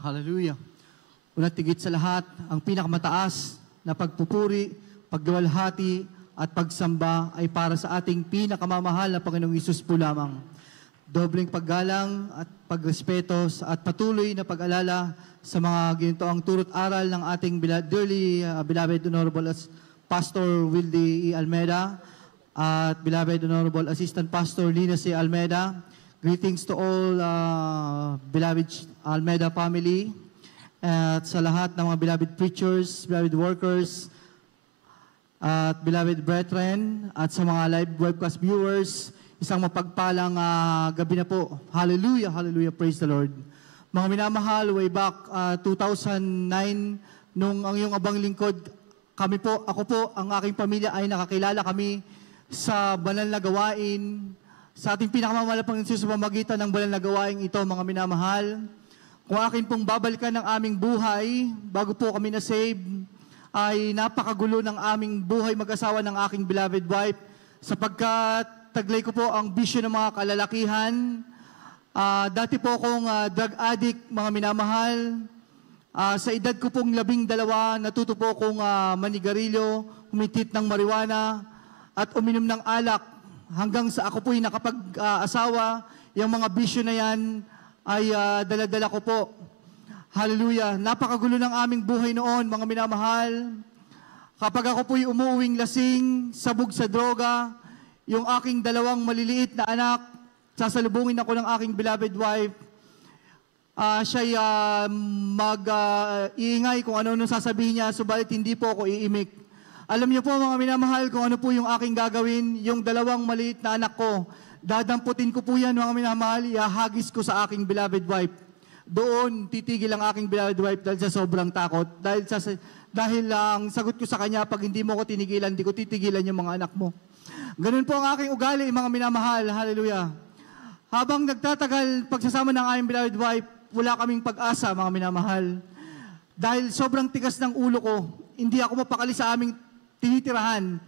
Hallelujah. Una't tigit sa lahat, ang pinakamataas na pagpupuri, pagluwalhati at pagsamba ay para sa ating pinakamamahal na Panginoong Hesus po lamang. Dobleng paggalang at pagrespeto at patuloy na pag-alala sa mga ginitoang turot aral ng ating dearly beloved Honorable Pastor Wildy E. Almeida at beloved Honorable Assistant Pastor Lina C. Almeida. Greetings to all beloved Almeida family at sa lahat ng mga beloved preachers, beloved workers, at beloved brethren, at sa mga live webcast viewers, isang mapagpalang gabi na po. Hallelujah, hallelujah, praise the Lord. Mga minamahal, way back 2009, nung ang iyong abang lingkod, ako po, ang aking pamilya ay nakakilala kami sa banal na gawain, sa ating pinakamamahal pang Hesus sa pamamagitan ng banal na gawain ito, mga minamahal. Kung akin pong babalikan ng aming buhay, bago po kami na-save, ay napakagulo ng aming buhay mag-asawa ng aking beloved wife, sapagkat taglay ko po ang bisyo ng mga kalalakihan. Dati po akong drug addict, mga minamahal. Sa edad ko pong 12, natuto po akong manigarilyo, humitit ng marijuana, at uminom ng alak. Hanggang sa ako po'y nakapag-asawa, yung mga bisyo na yan ay dala-dala ko po. Hallelujah. Napakagulo ng aming buhay noon, mga minamahal. Kapag ako po'y umuuwing lasing, sabog sa droga, yung aking dalawang maliliit na anak, sasalubungin ako ng aking beloved wife. Siya'y mag-iingay kung ano sasabihin niya, subalit hindi po ako iimik. Alam niyo po, mga minamahal, kung ano po yung aking gagawin, yung dalawang maliit na anak ko, dadamputin ko po yan, mga minamahal, ihahagis ko sa aking beloved wife. Doon, titigil ang aking beloved wife dahil sa sobrang takot. Dahil ang sagot ko sa kanya, pag hindi mo ko tinigilan, hindi ko titigilan yung mga anak mo. Ganun po ang aking ugali, mga minamahal. Hallelujah. Habang nagtatagal, pagsasama ng aking beloved wife, wala kaming pag-asa, mga minamahal. Dahil sobrang tigas ng ulo ko, hindi ako mapakali sa aming tinitirahan.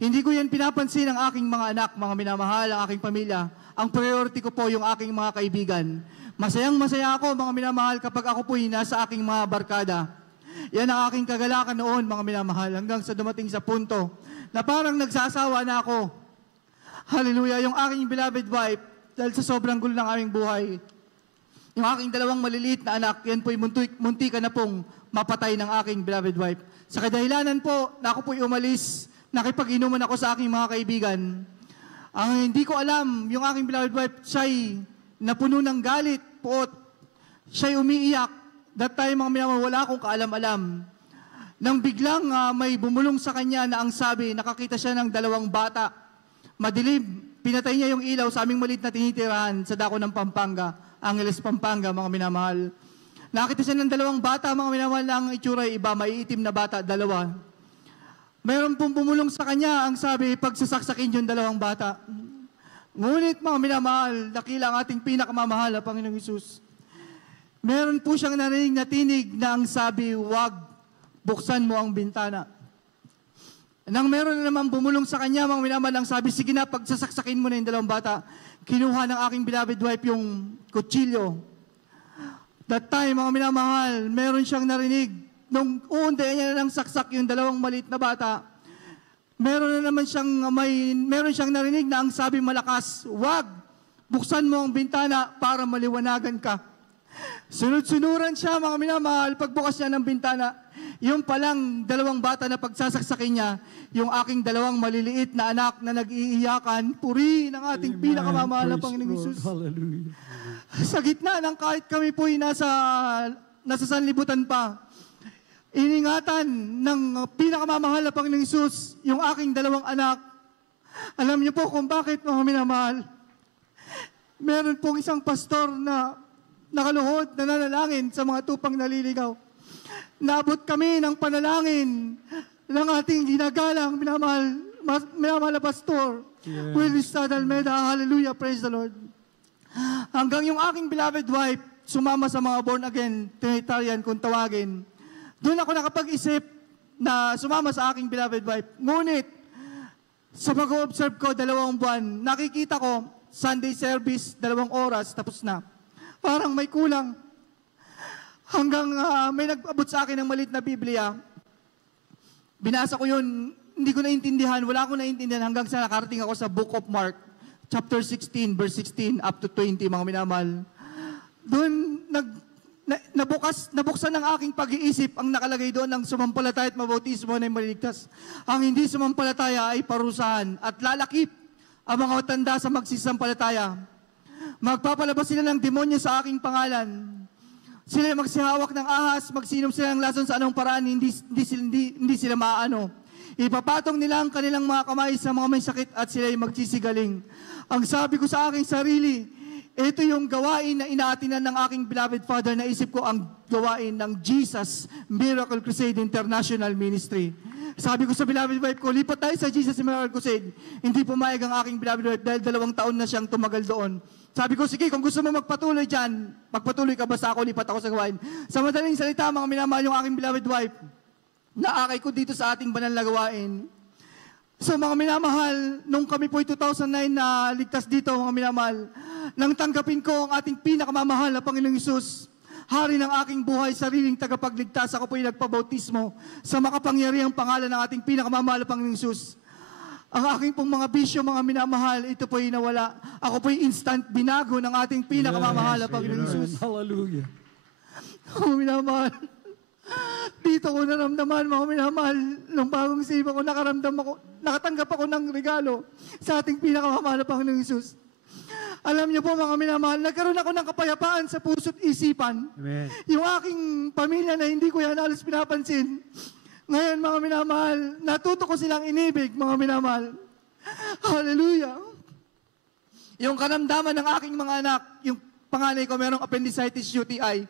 Hindi ko yan pinapansin ang aking mga anak, mga minamahal, ang aking pamilya. Ang priority ko po yung aking mga kaibigan. Masayang-masaya ako, mga minamahal, kapag ako po'y nasa aking mga barkada. Yan ang aking kagalakan noon, mga minamahal, hanggang sa dumating sa punto na parang nagsasawa na ako. Hallelujah, yung aking beloved wife, dahil sa sobrang gulo ng aming buhay, yung aking dalawang maliliit na anak, yan po'y munti ka na pong mapatay ng aking beloved wife. Sa kadahilanan po, na ako po'y umalis, nakipag-inuman ako sa aking mga kaibigan. Ang hindi ko alam, yung aking beloved wife, siya'y napuno ng galit, puot. Siya'y umiiyak. That time, mga minamahal, wala akong kaalam-alam. Nang biglang may bumulong sa kanya na ang sabi, nakakita siya ng dalawang bata. Madilim, pinatay niya yung ilaw sa aming maliit na tinitirahan sa dako ng Pampanga, Angeles, Pampanga, mga minamahal. Nakita siya ng dalawang bata, mga minamahal, na ang itsura iba, maiitim na bata, dalawa. Mayroon pong bumulong sa kanya, ang sabi, pagsasaksakin yung dalawang bata. Ngunit, mga minamahal, dakila ang ating pinakamamahal, Panginoong Hesus. Meron po siyang narinig na tinig na ang sabi, wag, buksan mo ang bintana. Nang meron na naman bumulong sa kanya, mga minamahal, ang sabi, sige na, pagsasaksakin mo na yung dalawang bata. Kinuha ng aking beloved wife yung kutsilyo. That time, mga minamahal, meron siyang narinig. Nung uundayan niya na ng saksak yung dalawang maliit na bata, meron siyang narinig na ang sabi malakas, wag, buksan mo ang bintana para maliwanagan ka. Sunod-sunuran siya, mga minamahal, pagbukas niya ng bintana, yung palang dalawang bata na pagsasaksakin niya, yung aking dalawang maliliit na anak na nag-iiyakan, puri ng ating pinakamamahal na Panginoong Hesus. Hallelujah. Sa gitna ng kahit kami po'y nasa sanlibutan pa, iningatan ng pinakamamahal na Panginoong Hesus yung aking dalawang anak. Alam niyo po kung bakit, mga minamahal. Meron pong isang pastor na nakaluhod, na nanalangin sa mga tupang naliligaw. Naabot kami ng panalangin ng ating ginagalang minamahal na pastor, Wildy Estrada Almeida. Hallelujah, praise the Lord. Hanggang yung aking beloved wife, sumama sa mga born again, Trinitarian kung tawagin. Doon ako nakapag-isip na sumama sa aking beloved wife. Ngunit, sa pag-observe ko, 2 buwan, nakikita ko, Sunday service, 2 oras, tapos na. Parang may kulang. hanggang may nag-abot sa akin ng maliit na Biblia. Binasa ko yun, hindi ko naintindihan, wala akong naintindihan hanggang sa nakarating ako sa Book of Mark, chapter 16, verse 16 up to 20, mga minamahal. Doon, nabuksan ng aking pag-iisip ang nakalagay doon ng sumampalataya at mabautismo na maliligtas. Ang hindi sumampalataya ay parusahan at lalakip ang mga matanda sa magsisampalataya. Magpapalabas sila ng demonyo sa aking pangalan. Sila magsihawak ng ahas, magsinom sila ng lason sa anong paraan, hindi sila maaano. Ipapatong nila ang kanilang mga kamay sa mga may sakit at sila ay magsisigaling. Ang sabi ko sa aking sarili, ito yung gawain na inaatinan ng aking beloved Father. Naisip ko ang gawain ng Jesus Miracle Crusade International Ministry. Sabi ko sa beloved wife ko, lipat tayo sa Jesus Miracle Crusade. Hindi pumayag ang aking beloved wife dahil 2 taon na siyang tumagal doon. Sabi ko, sige, kung gusto mo magpatuloy dyan, magpatuloy ka, basta ako, lipat ako sa gawain. Sa madaling salita, mga minamahal yung aking beloved wife, naakay ko dito sa ating banal na gawain. So mga minamahal, nung kami po 2009 na ligtas dito, mga minamahal, nang tanggapin ko ang ating pinakamamahal na Panginoong Hesus, Hari ng aking buhay, sariling tagapagligtas, ako po yung nagpabautismo sa makapangyarihang pangalan ng ating pinakamamahal na Panginoong Hesus. Ang aking pong mga bisyo, mga minamahal, ito po yung nawala. Ako po yung instant binago ng ating pinakamamahal na Panginoong Hesus. Hallelujah. Mga minamahal, dito ko naramdaman, mga minamahal, nung bagong save ako, nakatanggap ako ng regalo sa ating pinakamamahal na Panginoong Hesus. Alam niyo po, mga minamahal, nagkaroon ako ng kapayapaan sa puso't isipan. Amen. Yung aking pamilya na hindi ko yan halos pinapansin. Ngayon, mga minamahal, natuto ko silang inibig, mga minamahal. Hallelujah. Yung karamdaman ng aking mga anak, yung panganay ko, merong appendicitis UTI.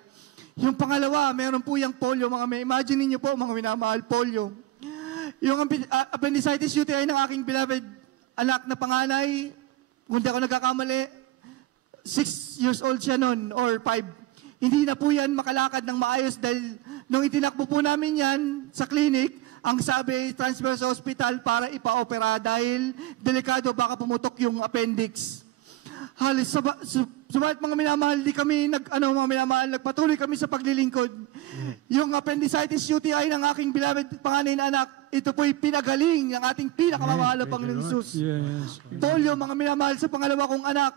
Yung pangalawa, meron po yung polio. Imagine niyo po, mga minamahal, polio. Yung appendicitis UTI ng aking beloved anak na panganay, kung di ako nagkakamali, 6 years old siya noon, or 5. Hindi na po yan makalakad ng maayos dahil nung itinakbo po namin yan sa clinic, ang sabi, transfer sa hospital para ipa-opera dahil delikado, baka pumutok yung appendix. Halos, subalit mga minamahal, mga minamahal, nagpatuloy kami sa paglilingkod. Yung appendicitis UTI ng aking beloved panganay na anak, ito po'y pinagaling ng ating pinakamamahal na Panginoong Hesus. Yes. Polio, mga minamahal, sa pangalawa kong anak,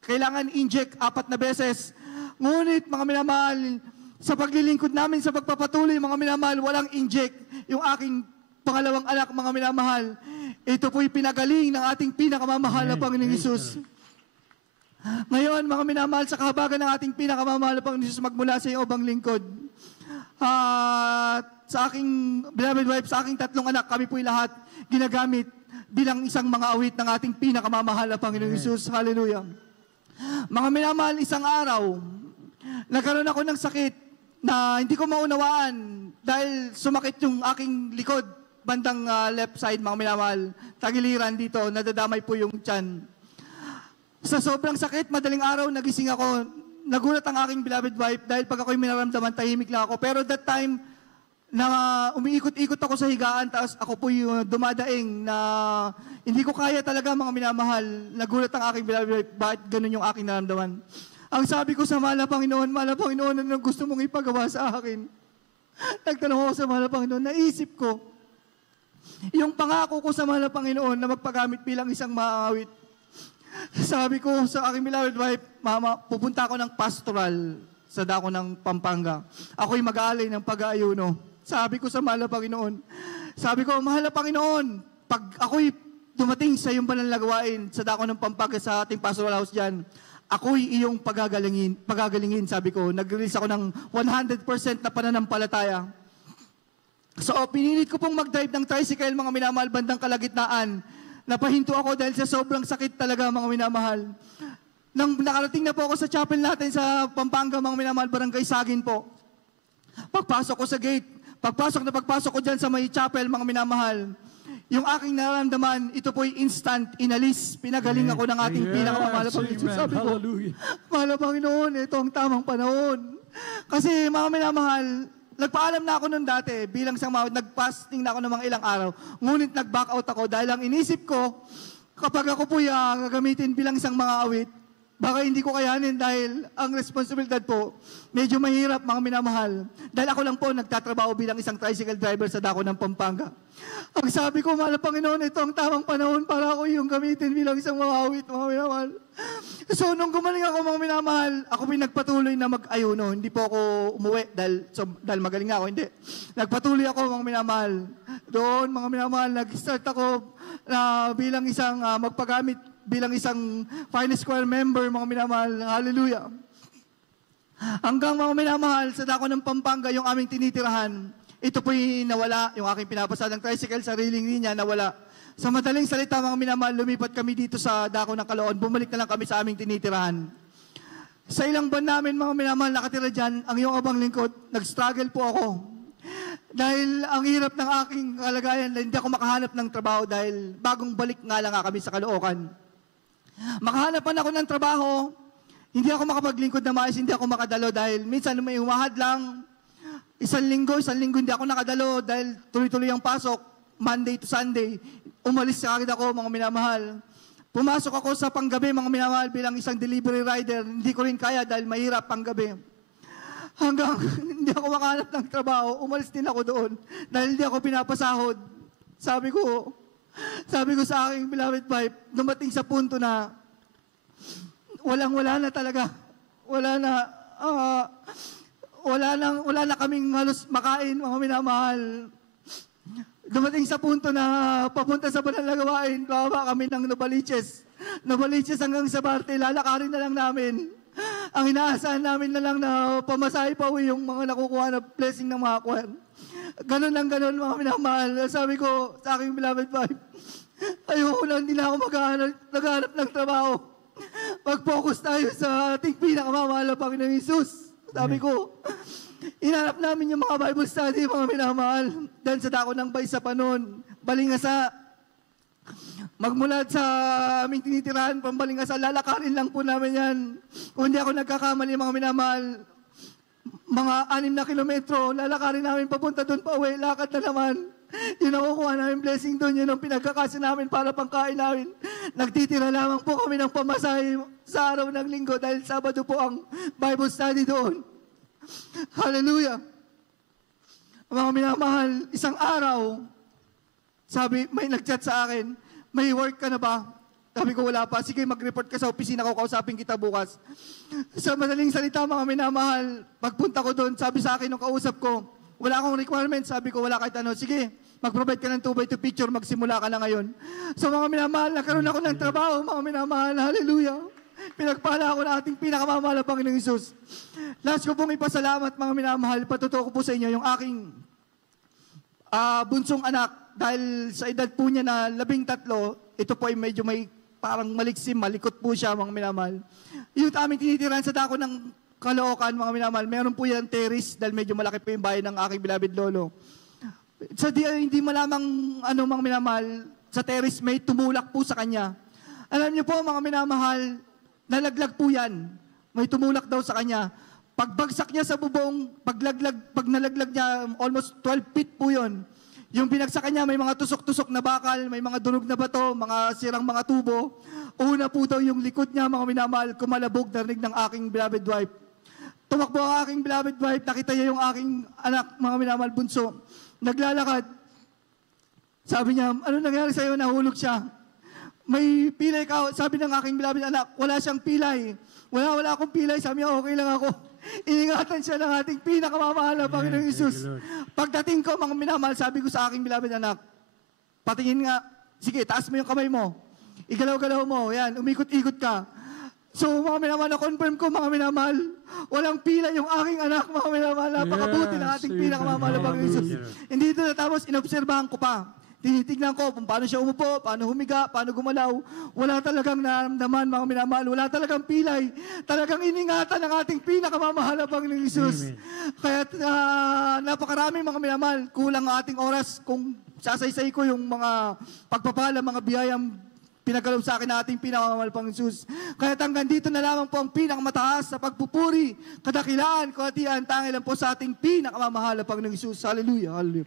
kailangan inject 4 na beses. Ngunit, mga minamahal, sa paglilingkod namin sa pagpapatuloy, mga minamahal, walang inject. Yung aking pangalawang anak, mga minamahal, ito po'y pinagaling ng ating pinakamamahal na Panginoong Hesus. Ngayon, mga minamahal, sa kahabagan ng ating pinakamamahal na Panginoong Hesus, magmula sa iyong obang lingkod. Sa aking beloved wife, sa aking 3 anak, kami po'y lahat ginagamit bilang isang mga awit ng ating pinakamamahal na Panginoong Hesus. Hallelujah. Mga minamahal, isang araw, nagkaroon ako ng sakit na hindi ko maunawaan dahil sumakit yung aking likod, bandang left side, mga minamahal, tagiliran dito, nadadamay po yung tiyan. Sa sobrang sakit, madaling araw, nagising ako, nagulat ang aking beloved wife dahil pag ako'y minaramdaman, tahimik lang ako. Pero that time, na umiikot-ikot ako sa higaan, tapos ako po yung dumadaing na hindi ko kaya talaga, mga minamahal. Nagulat ang aking beloved wife, bakit ganun yung aking naramdaman. Ang sabi ko sa mahal na Panginoon, ano gusto mong ipagawa sa akin? Nagtanong ako sa mahal na Panginoon, naisip ko, yung pangako ko sa mahal na Panginoon na magpagamit bilang isang maawit. Sabi ko sa aking beloved wife, Mama, pupunta ako ng pastoral sa dako ng Pampanga. Ako'y mag-aalay ng pag-aayuno. Sabi ko sa mahal na Panginoon, mahal na Panginoon, pag ako'y dumating sa iyong banal na gawain sa dako ng Pampanga sa ating pastoral house dyan, ako'y iyong pagagalingin, sabi ko. Nag-release ako ng 100% na pananampalataya. So, pinilit ko pong mag-drive ng tricycle, mga minamahal, bandang kalagitnaan. Napahinto ako dahil sa sobrang sakit talaga, mga minamahal. Nang nakarating na po ako sa chapel natin sa Pampanga, mga minamahal, barangay Sagin po. Pagpasok ko sa gate, pagpasok ko dyan sa may chapel, mga minamahal, yung aking nararamdaman, ito po'y instant, inalis, pinagaling ako ng ating pinakamamahal na Panginoon. Sabi ko, mahal na Panginoon, ito ang tamang panahon. Kasi mga minamahal, nagpaalam na ako noon dati, bilang isang mawit, nag-fasting na ako ng mga ilang araw. Ngunit nag-back out ako dahil ang inisip ko, kapag ako po'y gagamitin bilang isang mga awit, baka hindi ko kayanin dahil ang responsibilidad po, medyo mahirap mga minamahal. Dahil ako lang po nagtatrabaho bilang isang tricycle driver sa dako ng Pampanga. Ang sabi ko, mahal na Panginoon, ito ang tamang panahon para ako yung gamitin bilang isang mawawit mga minamahal. So nung gumaling ako mga minamahal, ako pinagpatuloy na mag-ayuno. Hindi po ako umuwi dahil magaling ako, hindi. Nagpatuloy ako mga minamahal. Doon mga minamahal, nag-start ako bilang isang magpagamit bilang isang finance choir member, mga minamahal. Hallelujah. Hanggang mga minamahal, sa dako ng Pampanga, yung aming tinitirahan, ito po'y nawala. Yung aking pinapasadang tricycle, sariling linya, nawala. Sa madaling salita, mga minamahal, lumipat kami dito sa dako ng Caloocan. Bumalik na lang kami sa aming tinitirahan. Sa ilang buwan namin, mga minamahal, nakatira dyan, ang iyong abang lingkod, nag-struggle po ako. Dahil ang hirap ng aking kalagayan, hindi ako makahanap ng trabaho dahil bagong balik nga lang kami sa Caloocan. Makahanapan ako ng trabaho, hindi ako makapaglingkod na maayos, hindi ako makadalo dahil minsan may humahad lang, isang linggo hindi ako nakadalo dahil tuloy-tuloy ang pasok, Monday to Sunday. Umalis agad ako, mga minamahal. Pumasok ako sa panggabi, mga minamahal, bilang isang delivery rider. Hindi ko rin kaya dahil mahirap panggabi. Hanggang hindi ako makahanap ng trabaho, umalis din ako doon dahil hindi ako pinapasahod. Sabi ko sa aking beloved wife, dumating sa punto na wala na talaga. Wala na kaming halos makain, mga minamahal. Dumating sa punto na papunta sa banal na gawain, bababa kami ng Novaliches. Novaliches hanggang sa Barte, lalakarin na lang namin. Ang inaasahan namin na lang na pamasahe pa uwi yung mga nakukuha na blessing ng mga choir. Ganon lang ganon, mga minamahal. Sabi ko sa aking beloved wife, ayoko lang, hindi na ako naghahanap ng trabaho. Mag-focus tayo sa ating pinakamamahal na Panginoong Hesus. Sabi ko, inanap namin yung mga Bible study, mga minamahal. Dahil sa dako ng Baysa pa noon, Balingasa. Magmula sa aming tinitirahan, Balingasa, lalakarin lang po namin yan. Kung hindi ako nagkakamali, mga minamahal, mga 6 na kilometro, lalakarin namin papunta doon pa uwi, lakad na naman. Yun ang kukuha namin blessing doon, yun ang pinagkakasi namin para pangkain namin. Nagtitira lamang po kami ng pamasahe sa araw ng linggo dahil Sabado po ang Bible study doon. Hallelujah. Mga minamahal, isang araw, sabi, may nag-chat sa akin, may work ka na ba? Sabi ko, wala pa. Sige, mag-report ka sa opisina ko, kausapin kita bukas. Sa madaling salita, mga minamahal, pagpunta ko doon, sabi sa akin nung kausap ko, wala akong requirement. Sabi ko, wala kahit ano. Sige, mag-provide ka ng 2x2 picture, magsimula ka na ngayon. So mga minamahal, nagkaroon ako ng trabaho, mga minamahal. Hallelujah. Pinagpala ako ng ating pinakamamahal na Panginoong Hesus. Last ko pong ipasalamat, mga minamahal. Patutuo ko po sa inyo yung aking bunsong anak. Dahil sa edad po niya na 13, ito po ay medyo may parang maliksim, malikot po siya, mga minamahal. Yung aming tinitirahan sa dako ng Caloocan, mga minamahal, meron po yan terrace dahil medyo malaki po yung bahay ng aking beloved lolo. Hindi malamang, mga minamahal, sa terrace may tumulak po sa kanya. Alam niyo po, mga minamahal, nalaglag po yan. May tumulak daw sa kanya. Pagbagsak niya sa bubong, pag nalaglag niya, almost 12 feet po yun. Yung binagsakan niya, may mga tusok-tusok na bakal, may mga durog na bato, mga sirang mga tubo. Una po daw yung likod niya, mga minamahal, kumalabog, narinig ng aking beloved wife. Tumakbo ang aking beloved wife, nakita niya yung aking anak, mga minamahal, bunso. Naglalakad. Sabi niya, ano nangyari sa'yo? Nahulog siya. May pilay ka, sabi ng aking beloved anak, wala siyang pilay. Wala akong pilay, sabi niya, okay lang ako. Iningatan siya ng ating pinakamamahal na Panginoong Hesus. Pagdating ko, mga minamahal, sabi ko sa aking beloved anak, patingin nga, sige, taas mo yung kamay mo. Igalaw-galaw mo, yan, umikot-ikot ka. So, mga minamahal, na-confirm ko, mga minamahal, walang pila yung aking anak, mga minamahal, napakabuti ng ating pinakamamahal na Panginoong Hesus. Hindi ito natapos, inobserbahan ko pa. Tinitignan ko kung paano siya umupo, paano humiga, paano gumalaw. Wala talagang naramdaman, mga minamahal. Wala talagang pilay. Talagang iningatan ng ating pinakamamahal na Panginoong Hesus. Kaya napakarami, mga minamahal. Kulang ang ating oras kung sasaysay ko yung mga pagpapala, mga biyayang pinagkaloob sa akin na ating pinakamamahal Panginoong Hesus. Kaya hanggang dito na lamang po ang pinakamataas sa pagpupuri, kadakilaan, kahatian, tanging lang po sa ating pinakamamahal na Panginoong Hesus. Hallelujah, hallelujah.